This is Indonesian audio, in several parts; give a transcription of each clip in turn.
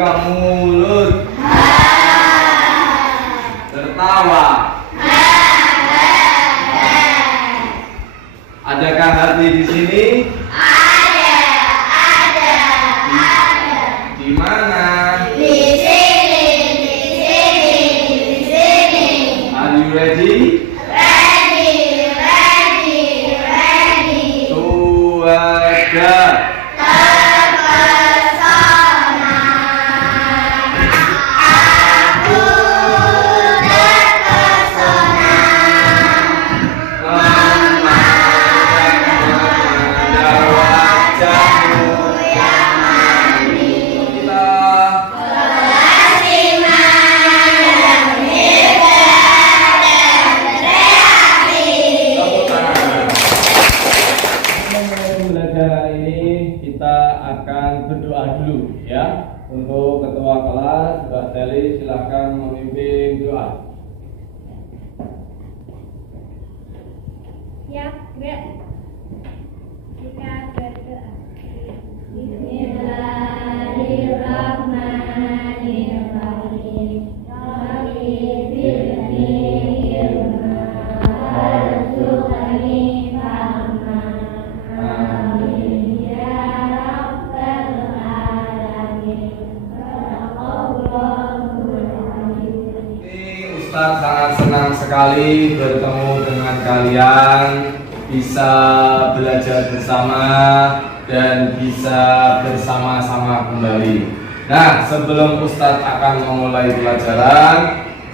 Buka mulut. Tertawa. Adakah hati di sini? Ada. Di mana? Di sini. Are you ready? Ready. Tuaga. Terpesona. Aku terpesona. Memandang wajahmu Yang manis. kita. Kelas 5 yang hebat dan bereaksi. Tepuk tangan. Pembelajaran ini kita akan berdoa dulu ya. Untuk ketua kelas, Mbak Teli silakan memimpin doa. Siap, Greg. Kita berdoa. Bismillahirrahmanirrahim. Rabbi zidni ilma warzuqni fahma. Amin ya rabbal alamin. Sadaqallahul azim. Ustadz sangat senang sekali bertemu dengan kalian, bisa belajar bersama dan bisa bersama-sama kembali. Nah, sebelum Ustadz akan memulai pelajaran,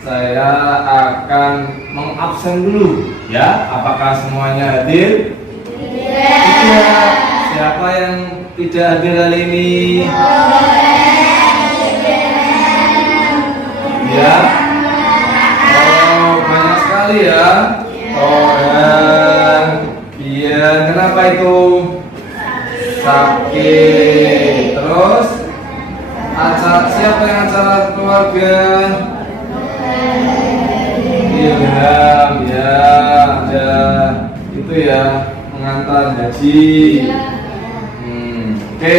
saya akan mengabsen dulu ya. Apakah semuanya hadir? Tidak. Siapa yang tidak hadir kali ini? Ya. Oh, banyak sekali ya. Oh, iya. Kenapa itu? Sakit. Terus siapa yang acara keluarga? Ilham ya, ada itu ya, mengantar haji. Oke.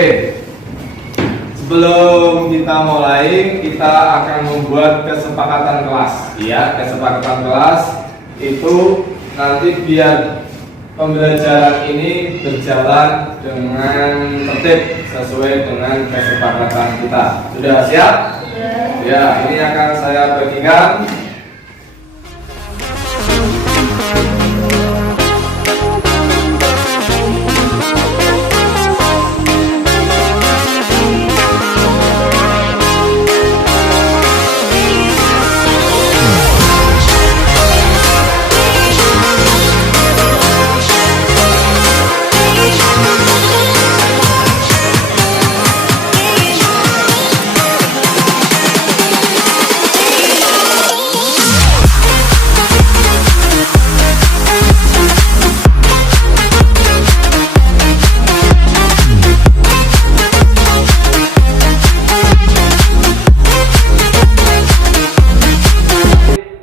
Sebelum kita mulai, kita akan membuat kesepakatan kelas. Ya, kesepakatan kelas itu nanti biar pembelajaran ini berjalan dengan tertib sesuai dengan kesepakatan kita. Sudah siap? Ya, ini akan saya bagikan.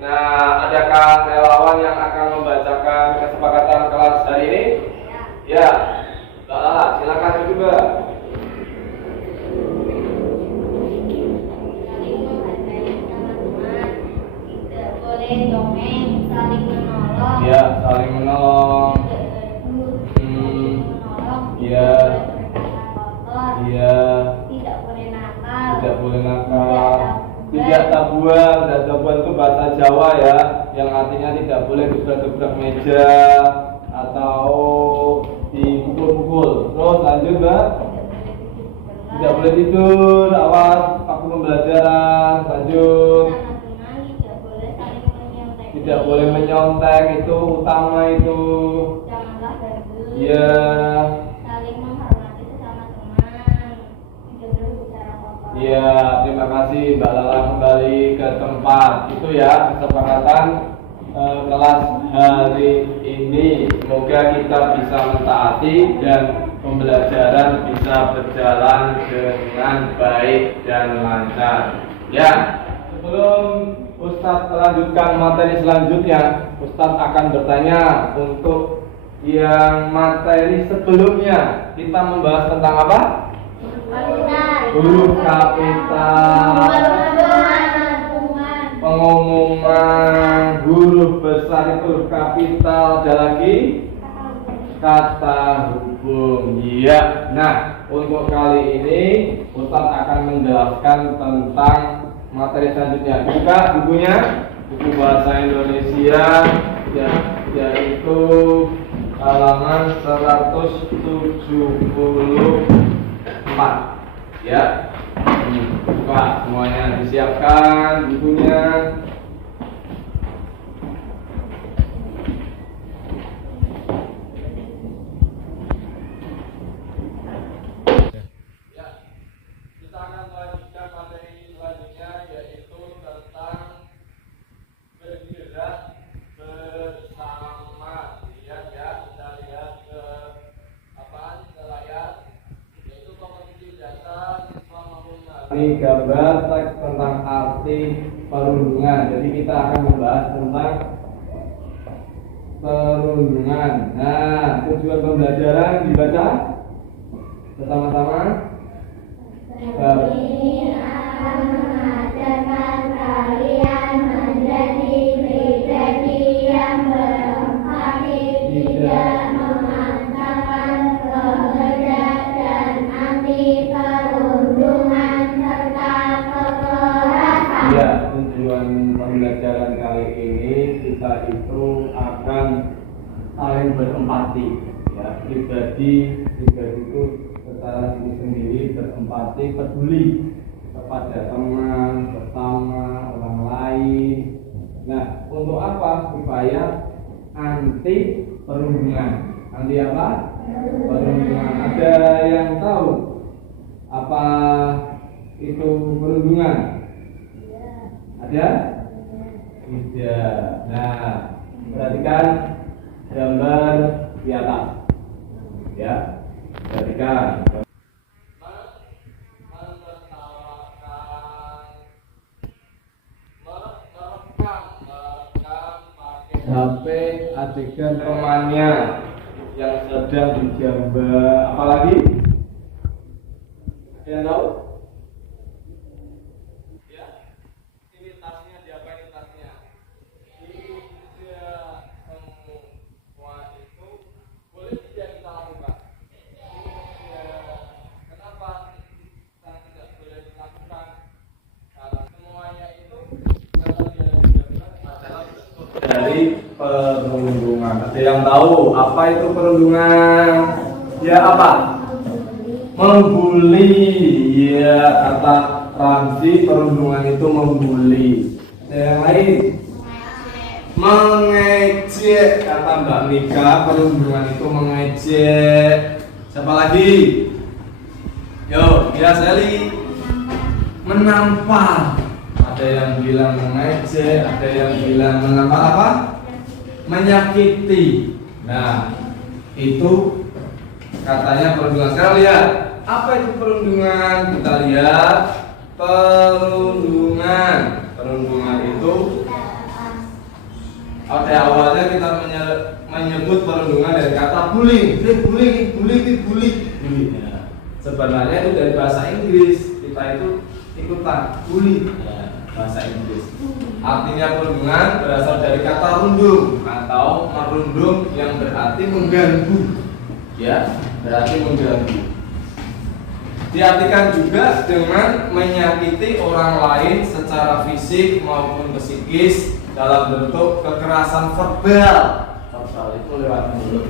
Nah, adakah relawan yang akan membacakan kesepakatan kelas hari ini? Ya. Mbak Lala, silakan juga. Saling menghargai teman-teman. Tidak boleh dongeng, saling menolong. Ya, saling menolong. Tidak gaduh, Hmm. menolong. Ya. Tidak kotor. Iya. Tidak boleh nakal. Tidak boleh nakal. Tidak tabuan itu bahasa Jawa ya, yang artinya tidak boleh gebrak-gebrak meja atau dipukul-pukul. Terus lanjut Mbak. Tidak boleh tidur, awas waktu pembelajaran. Lanjut. Teman-teman tidak boleh saling menyontek. Tidak boleh menyontek, itu utama itu. Janganlah gaduh. Iya. Saling menghormati sesama teman. Tidak boleh bicara kotor. Iya, terima kasih Mbak Lala, kembali ke tempat. Itu ya kesepakatan kelas hari ini. Semoga kita bisa mentaati dan pembelajaran bisa berjalan dengan baik dan lancar. Ya, sebelum Ustadz melanjutkan materi selanjutnya, Ustadz akan bertanya untuk yang materi sebelumnya. Kita membahas tentang apa? Bangunan. huruf kapital, pengumuman, huruf besar itu huruf kapital, ada lagi kata hubung. Iya. Nah, untuk kali ini Ustadz akan menjelaskan tentang materi selanjutnya. Buka bukunya, buku bahasa Indonesia, ya, yaitu halaman 174. Ya, buka semuanya, disiapkan bukunya. Ini gambar teks tentang arti perundungan. Jadi kita akan membahas tentang perundungan. Nah, tujuan pembelajaran dibaca bersama-sama. Kami akan mengajarkan kalian menjadi pribadi yang berempati, tidak memaksakan kehendak dan anti perundungan serta kekerasan. Ya, tujuan pembelajaran kali ini kita itu akan saling berempati. Ya, pribadi itu secara diri sendiri berempati, peduli kepada teman, bersama orang lain. Nah, untuk apa? Supaya anti perundungan. Anti apa? Perundungan. Ada yang tahu apa itu perundungan? Ada? Tidak. Nah, perhatikan gambar di atas. Ya, perhatikan. HP adegan temannya yang sedang digambar. Apalagi? Ada yang tahu? Ya, ini tasnya, diapain tasnya? Ini dia semua itu boleh tidak kita lakukan. Ya, kenapa kita tidak boleh dilakukan? Karena semuanya itu kalau dia digambar adalah bentuk dari perundungan. Ada yang tahu apa itu perundungan? Ya, apa? Membuli. Ya, kata Ramzi, perundungan itu membuli. Ada yang lain? Mengejek. Kata Mbak Mika, perundungan itu mengejek. Siapa lagi? Yo, ya Sally. Menampar. Ada yang bilang mengejek, ada yang bilang menampar apa? Menyakiti. Nah, itu katanya perundungan. Sekarang lihat, apa itu perundungan? Kita lihat perundungan. Perundungan itu awalnya kita menyebut perundungan dari kata bullying. Bullying. Ya. Sebenarnya itu dari bahasa Inggris. Kita itu ikutan bully. Ya, bahasa Inggris. Artinya perundungan berasal dari kata rundung atau merundung yang berarti mengganggu. Ya, berarti mengganggu. Diartikan juga dengan menyakiti orang lain secara fisik maupun psikis dalam bentuk kekerasan verbal. Verbal itu lewat mulut.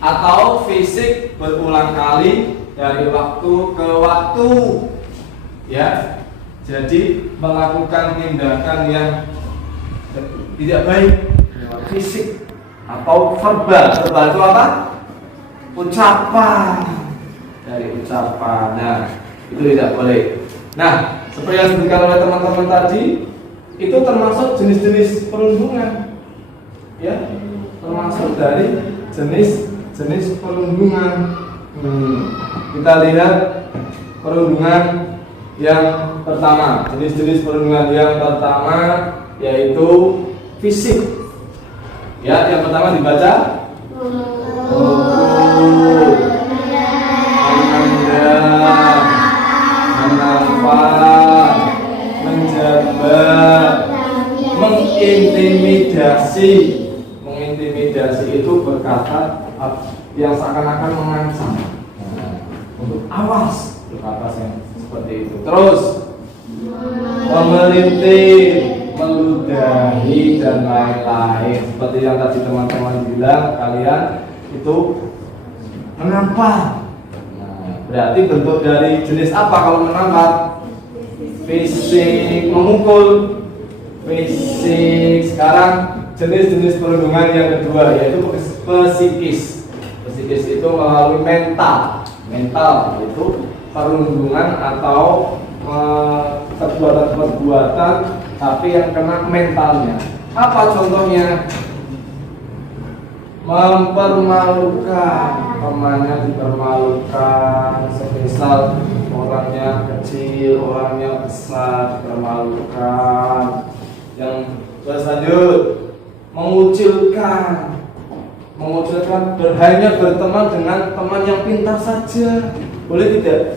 Atau fisik berulang kali dari waktu ke waktu. Ya. Jadi melakukan tindakan yang tidak baik lewat fisik atau verbal. Verbal itu apa? Ucapan. Dari ucapan. Nah, itu tidak boleh. Nah, seperti yang disebutkan oleh teman-teman tadi, itu termasuk jenis-jenis perundungan. Ya, termasuk dari jenis perundungan. Kita lihat perundungan yang pertama. Jenis-jenis perundungan yang pertama yaitu fisik. Ya, yang pertama dibaca. mengintimidasi itu berkata yang seakan-akan mengancam. Untuk awas, berkata yang seperti itu. Terus memerintih, meludahi dan lain-lain. Seperti yang tadi teman-teman bilang, kalian itu menampar. Berarti bentuk dari jenis apa kalau menampar? Fisik, memukul, fisik. Sekarang jenis-jenis perundungan yang kedua yaitu psikis. Psikis itu melalui mental. Mental itu perundungan atau perbuatan-perbuatan tapi yang kena mentalnya. Apa contohnya? Mempermalukan, temannya dipermalukan, semisal orangnya kecil, orangnya besar dipermalukan. Yang terus lanjut, mengucilkan hanya berteman dengan teman yang pintar saja, boleh tidak?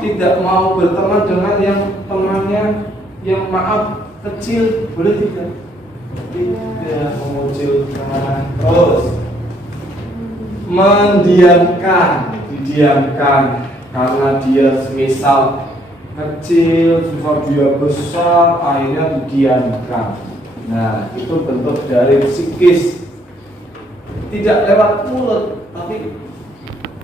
Tidak mau berteman dengan yang temannya yang maaf kecil, boleh tidak? Tidak, mengucilkan. Terus mendiamkan, didiamkan karena dia semisal kecil, susah dia besar, akhirnya didiamkan. Nah, itu bentuk dari psikis. Tidak lewat mulut, tapi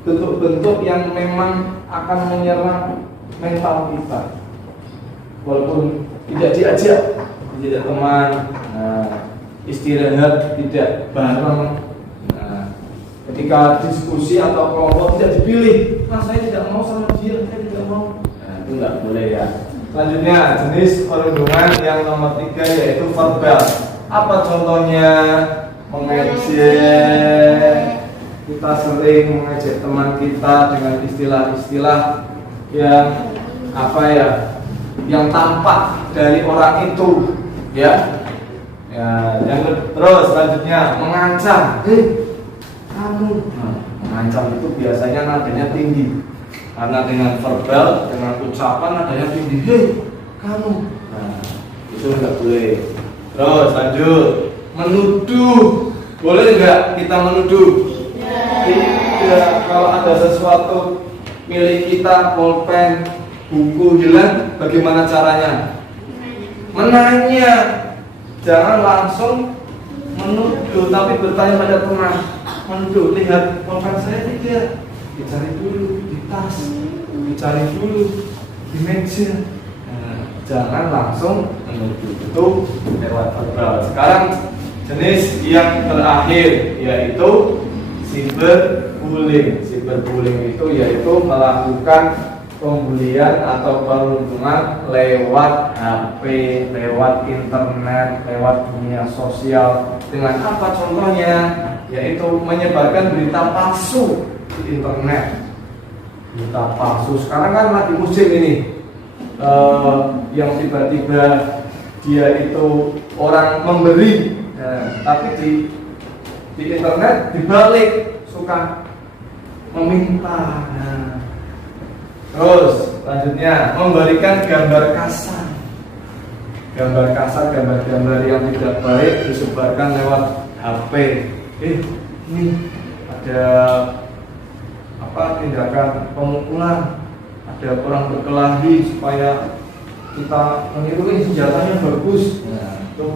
bentuk-bentuk yang memang akan menyerang mental kita. Walaupun tidak diajak, tidak teman, istirahat tidak bareng. Ketika diskusi atau kelompok tidak dipilih, saya tidak mau sama dia, saya tidak mau. Itu nggak boleh ya. Selanjutnya jenis perundungan yang nomor 3 yaitu verbal. Apa contohnya? Mengejek. Kita sering mengejek teman kita dengan istilah-istilah yang yang tampak dari orang itu, ya. Yang terus selanjutnya mengancam. Kamu. Mengancam itu biasanya nadanya tinggi. Karena dengan verbal, dengan ucapan nadanya tinggi. Kamu. Itu enggak boleh. Terus lanjut, menuduh. Boleh enggak kita menuduh? Tidak. Kalau ada sesuatu milik kita, pulpen, buku hilang, bagaimana caranya? Menanya. Jangan langsung menuduh, tapi bertanya pada teman. Menuduh, lihat pulpen saya tidak. Dicari dulu di tas, dicari dulu di meja. Jangan langsung menuduh, itu lewat verbal. Sekarang jenis yang terakhir yaitu cyberbullying. Cyberbullying itu yaitu melakukan pembulian atau perundungan lewat HP, lewat internet, lewat dunia sosial. Dengan apa contohnya? Yaitu menyebarkan berita palsu di internet. Berita palsu. Sekarang kan lagi musim ini, yang tiba-tiba dia itu orang memberi, tapi di internet dibalik suka meminta. Terus selanjutnya memberikan gambar kasar. Gambar kasar, gambar-gambar yang tidak baik disebarkan lewat HP. Ini ada tindakan pemukulan, ada orang berkelahi supaya kita meniru ini senjatanya bagus. Itu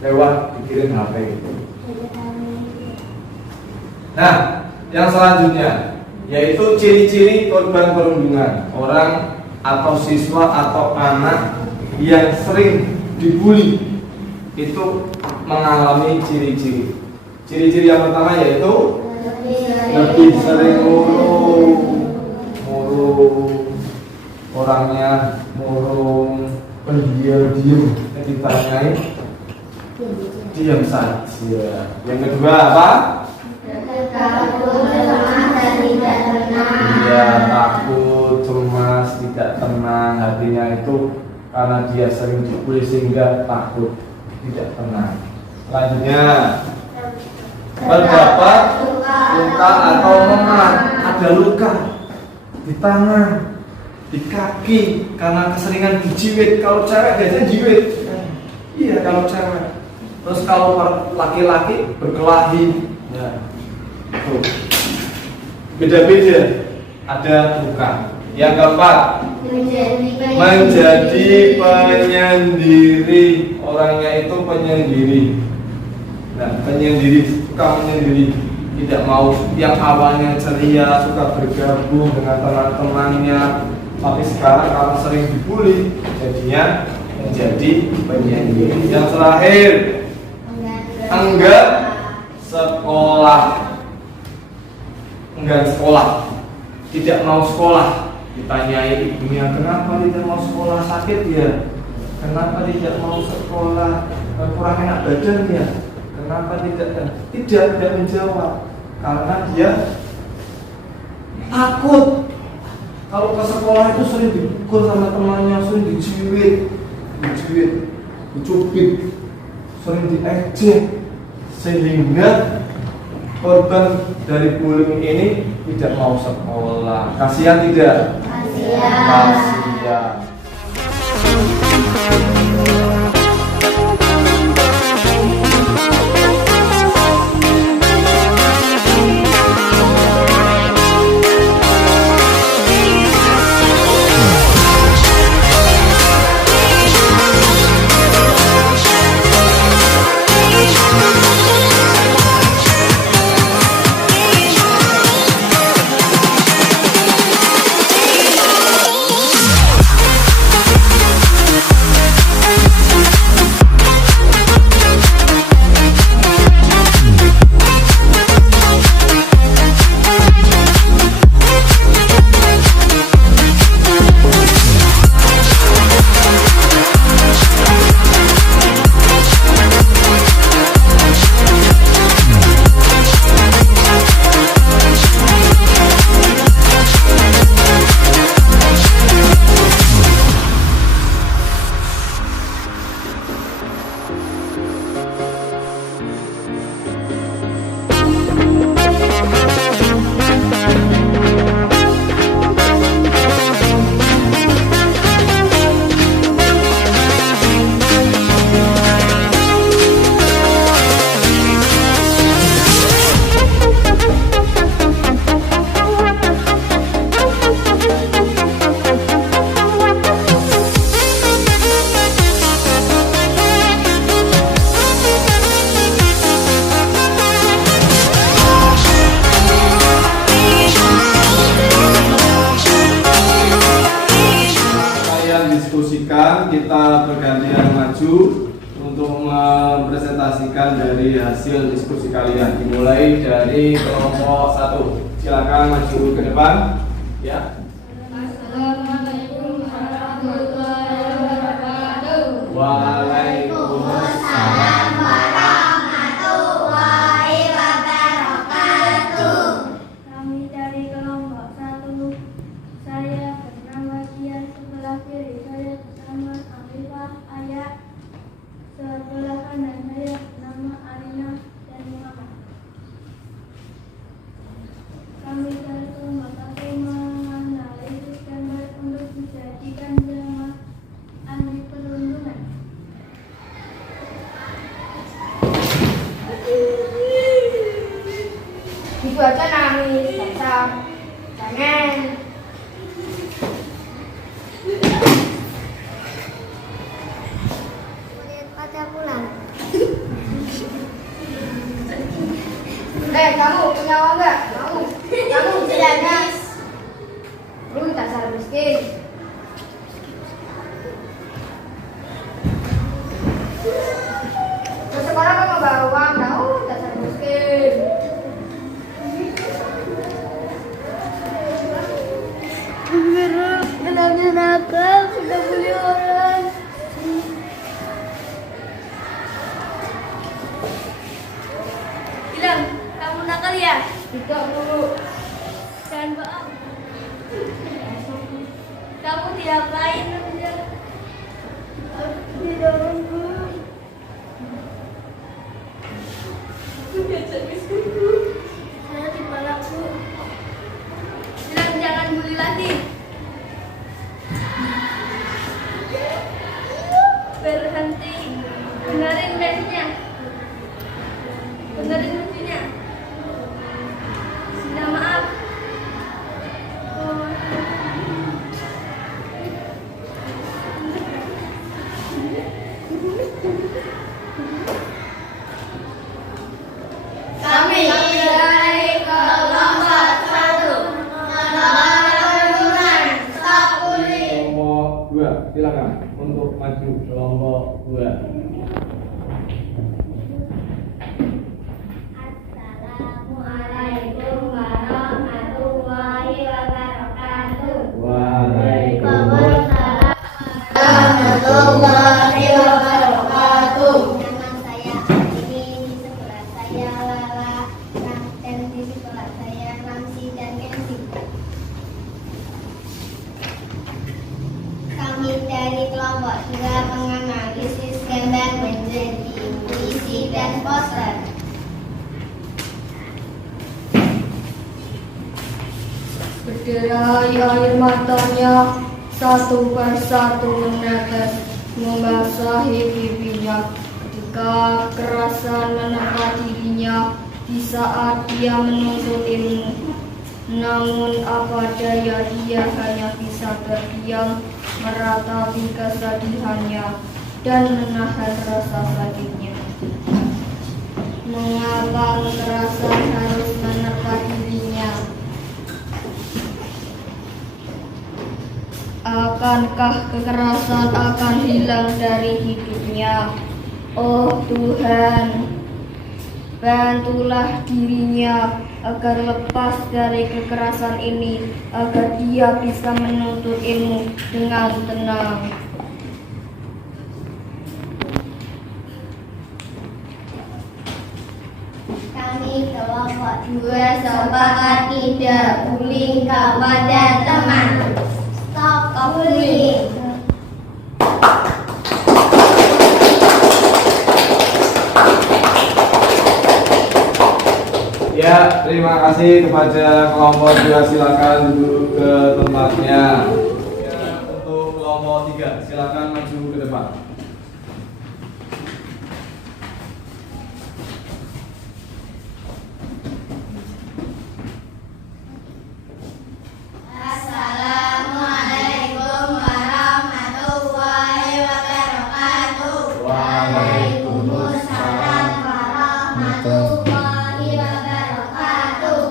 lewat dikirim HP itu. Nah, yang selanjutnya yaitu ciri-ciri korban perundungan. Orang atau siswa atau anak yang sering dibully itu mengalami ciri-ciri. Ciri-ciri yang pertama yaitu lebih sering murung, orangnya murung, pendiam, ditanyai diam saja. Yang kedua apa? Takut, cemas, dan tidak tenang. Dia takut, cemas, tidak tenang. Hatinya itu karena dia sering dibully sehingga takut, tidak tenang. Selanjutnya terdapat luka atau memar. Ada luka di tangan, di kaki karena keseringan dijiwit. Kalau cewek biasanya jiwit. Iya, kalau cewek Terus kalau laki-laki berkelahi, nah, tuh beda-beda. Ada bukan. Yang keempat, menjadi penyendiri. Orangnya itu penyendiri. Nah, penyendiri, suka menyendiri, tidak mau yang awalnya ceria, suka bergabung dengan teman-temannya, tapi sekarang karena sering dibully, jadinya menjadi penyendiri. Yang terakhir, enggan sekolah. Enggan sekolah, tidak mau sekolah. Ditanyai ibunya, kenapa tidak mau sekolah, sakit ya? Kenapa tidak mau sekolah, kurang enak badan ya? Kenapa tidak menjawab? Karena dia takut. Kalau ke sekolah itu sering dipukul sama temannya, sering dicubit, dicubit, sering diejek, sehingga korban dari bullying ini tidak mau sekolah. Kasihan tidak? Kasihan. Kita bergantian maju untuk mempresentasikan dari hasil diskusi kalian. Dimulai dari kelompok 1. Silakan maju ke depan. Ya. Assalamualaikum warahmatullahi wabarakatuh. Waalaikumsalam warahmatullahi wabarakatuh. Kami dari kelompok 1. Saya bernama Kia, sebelah kiri saya bernama Afifah Ayat, sebelah kanan saya bernama Arina dan Muhammad. Kami dari kelompok 1 menganalisis gambar untuk dijadikan drama anti perundungan. Itu aja nangis, datang. Jangan. Pada pulang. Kamu punya uang nggak? Kamu tidak nangis. Lu dasar miskin. Terus sekarang kamu bawa uang, tahu dasar miskin. Anaknya nakal, sudah bully orang. Bilang, kamu nakal ya? Tidak dulu. Dan bohong. Kamu diapain? Tidak dulu. Saya dipalakku. Bilang jangan bully lagi. Berhenti. Benerin mesnya. 2, silakan untuk maju kelompok 2. Assalamualaikum warahmatullahi wabarakatuh. Waalaikumsalam. Warahmatullahi wabarakatuh. Nama saya Aini, di sebelah saya Lala, dan di sebelah saya Ramsi dan Kenzi. Kami dari kelompok 2 menganalisis gambar menjadi puisi dan poster. Berderai air matanya, satu persatu menetes, membasahi pipinya. Ketika kerasan menerpa dirinya, di saat dia menuntut ilmu. Namun apa daya, dia hanya bisa terdiam, meratapi kesedihannya, dan menahan rasa sakitnya. Mengapa kekerasan harus menerpa dirinya? Akankah kekerasan akan hilang dari hidupnya? Oh Tuhan, bantulah dirinya agar lepas dari kekerasan ini, agar dia bisa menuntut ilmu dengan tenang. Kami kelompok 2 sepakat tidak bullying kepada teman. Stop bullying. Ya, terima kasih kepada kelompok 2, silakan duduk ke tempatnya. Ya, untuk kelompok 3, silakan maju ke depan. Assalamualaikum warahmatullahi wabarakatuh. Waalaikumsalam warahmatullahi wabarakatuh.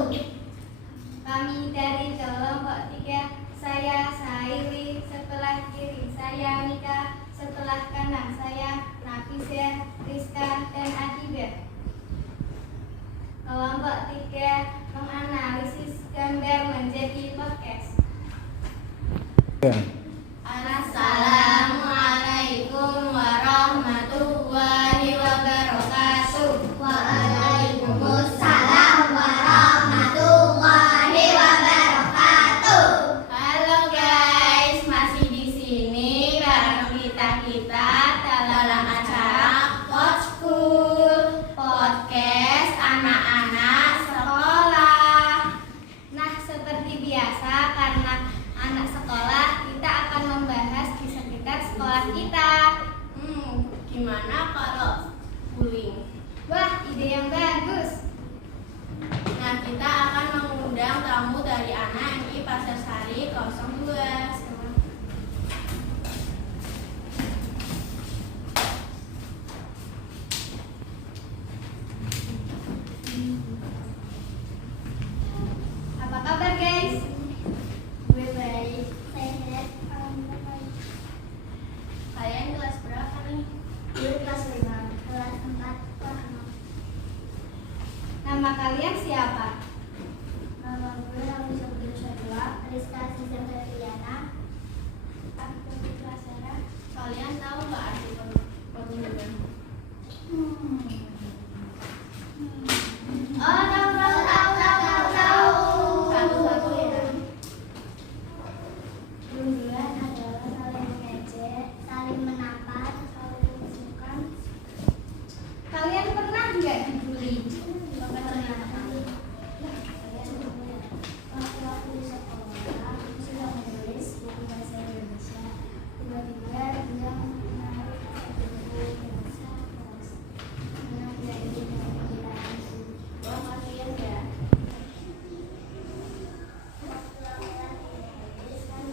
Kami dari kelompok 3, saya Sairi, sebelah kiri saya Mika, sebelah kanan saya Nafisah, Rizka, dan Akibah. Kelompok 3 menganalisis gambar menjadi podcast. Assalamualaikum warahmatullahi wabarakatuh. Waalaikumsalam warahmatullahi wabarakatuh. Halo guys, masih di sini bareng kita dalam acara Coachful Podcast anak-anak sekolah. Nah, seperti biasa karena anak sekolah, kita akan membahas di sekitar sekolah kita. Gimana kalau bullying? Wah, ide yang bagus. Nah, kita akan mengundang tamu dari anak MI Pasar Sari 02. Apa kabar guys? Gue baik, sehat, alhamdulillah. Kalian kelas berapa nih? Gue kelas 5, kelas 4. Nama kalian siapa? Nama gue Rami Sabtu Syadwa, Rizka Sisa Ferdiana. Aku kelas Sarah. Kalian tahu nggak arti pembunuhan? Oh, tahu. Satu-satu ya. Pembunuhan adalah saling mengejek, saling menampar, saling menunjukkan. Kalian pernah nggak dibully? Waktu aku di sekolah, aku sudah menulis buku bahasa Indonesia. Tiba-tiba dia menarik satu buku bahasa kelas. Karena dia ingin menghilangkan itu. Wah, kasihan ya. Waktu aku lagi menulis kan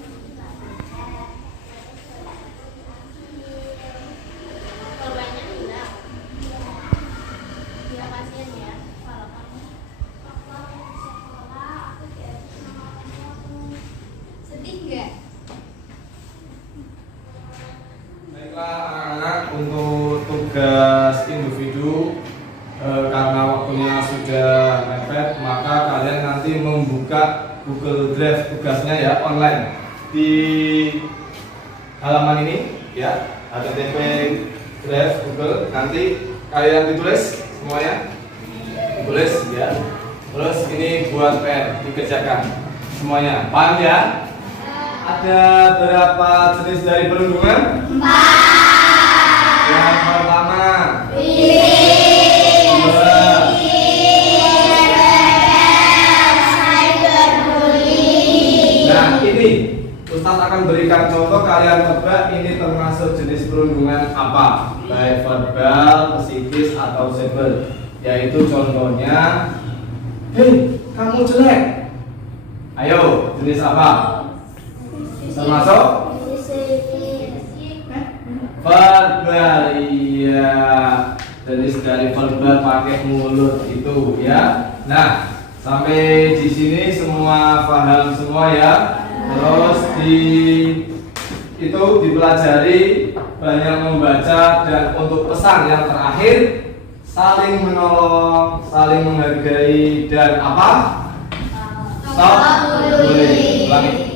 online di halaman ini ya, http Drive Google. Nanti kalian ditulis semuanya, ditulis ya. Terus ini buat PR dikerjakan semuanya. Paham ya? Ada berapa jenis dari perundungan? 4. Yang pertama. Nah, ini Ustadz akan berikan contoh, kalian tebak ini termasuk jenis perundungan apa, baik verbal, psikis atau verbal. Yaitu contohnya, hei, kamu jelek. Ayo, jenis apa? Termasuk verbal, iya. Jenis dari verbal pakai mulut itu ya. Nah, sampai di sini semua paham semua ya. Terus itu dipelajari, banyak membaca, dan untuk pesan yang terakhir, saling menolong, saling menghargai, dan apa? Stop bullying. Ulangi.